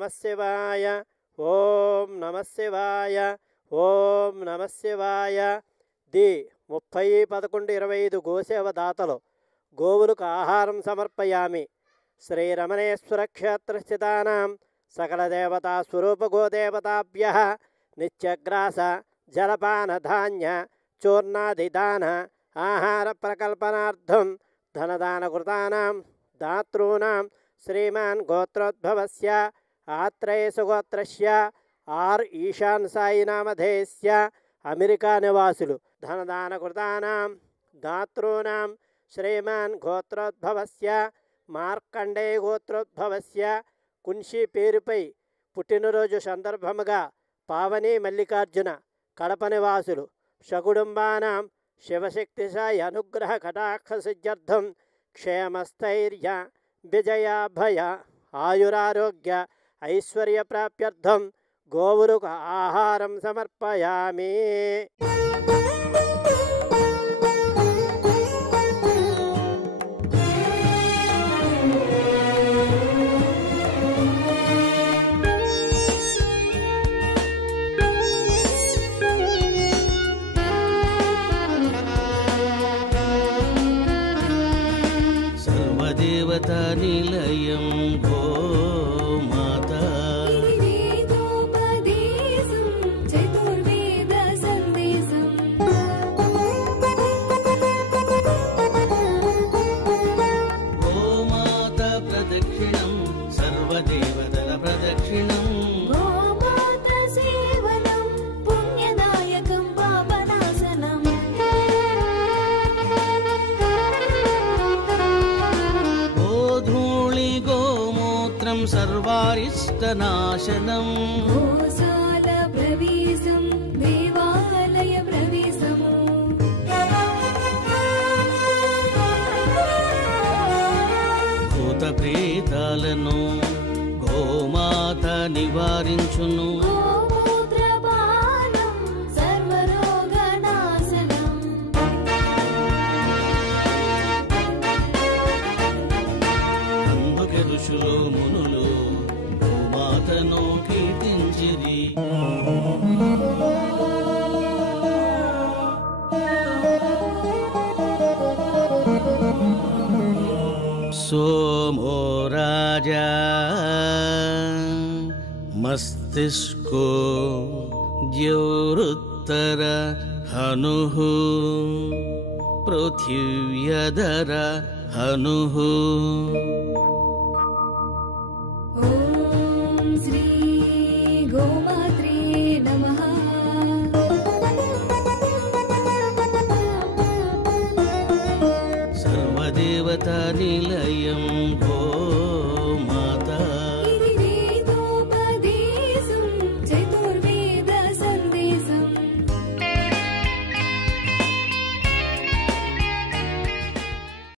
నమః శివాయ, ఓం నమః శివాయ, ఓం నమః శివాయ. 30-11-25 గోసేవ దాతలు గోవులకు ఆహారం సమర్పయామి. శ్రీరమణేశ్వర క్షేత్రస్థితానాం సకల దేవతా స్వరూప గోదేవతాభ్యః నిత్యగ్రాస జలపాన ధాన్య చూర్ణాదిదాన ఆహార ప్రకల్పనార్థం ధనదానకృతానాం దాతॄణాం శ్రీమాన్ గోత్రోద్భవస్య ఆత్రేయసుగోత్రస్య ఆర్ ఈశాన్ సాయి నామధేయస్య అమెరికా నివాసులు. ధనదానకృతానాం దాతॄణాం శ్రీమాన్ గోత్రోద్భవస్య మార్కండేయ గోత్రోద్భవస్య కున్షి పేరుపై పుట్టినరోజు సందర్భముగా పావని మల్లికార్జున కడప నివాసులు. సకుటుంబానాం శివశక్తి సాయి అనుగ్రహ కటాక్ష సిద్ధ్యర్థం క్షేమస్థైర్య విజయాభయ ఆయురారోగ్య ఐశ్వర్య ప్రాప్త్యర్థం గోవులకు ఆహారం సమర్పయామి. సర్వదేవతా నిలయం గోమాత గోమాత ప్రదక్షిణం సర్వదేవతల ప్రదక్షిణం సర్వారిష్టనాశనం గోశాల ప్రవేశం దేవాలయ ప్రవేశము భూత ప్రేతాలను గోమాత నివారించును. గోమూత్రపానం సర్వరోగనాశనం అందుకే ఋషులు మునులు గోమాతను కీర్తించిరి. సోమో రాజా మస్తిష్కో ద్యోరుత్తర హనుః పృథివ్యధర హనుః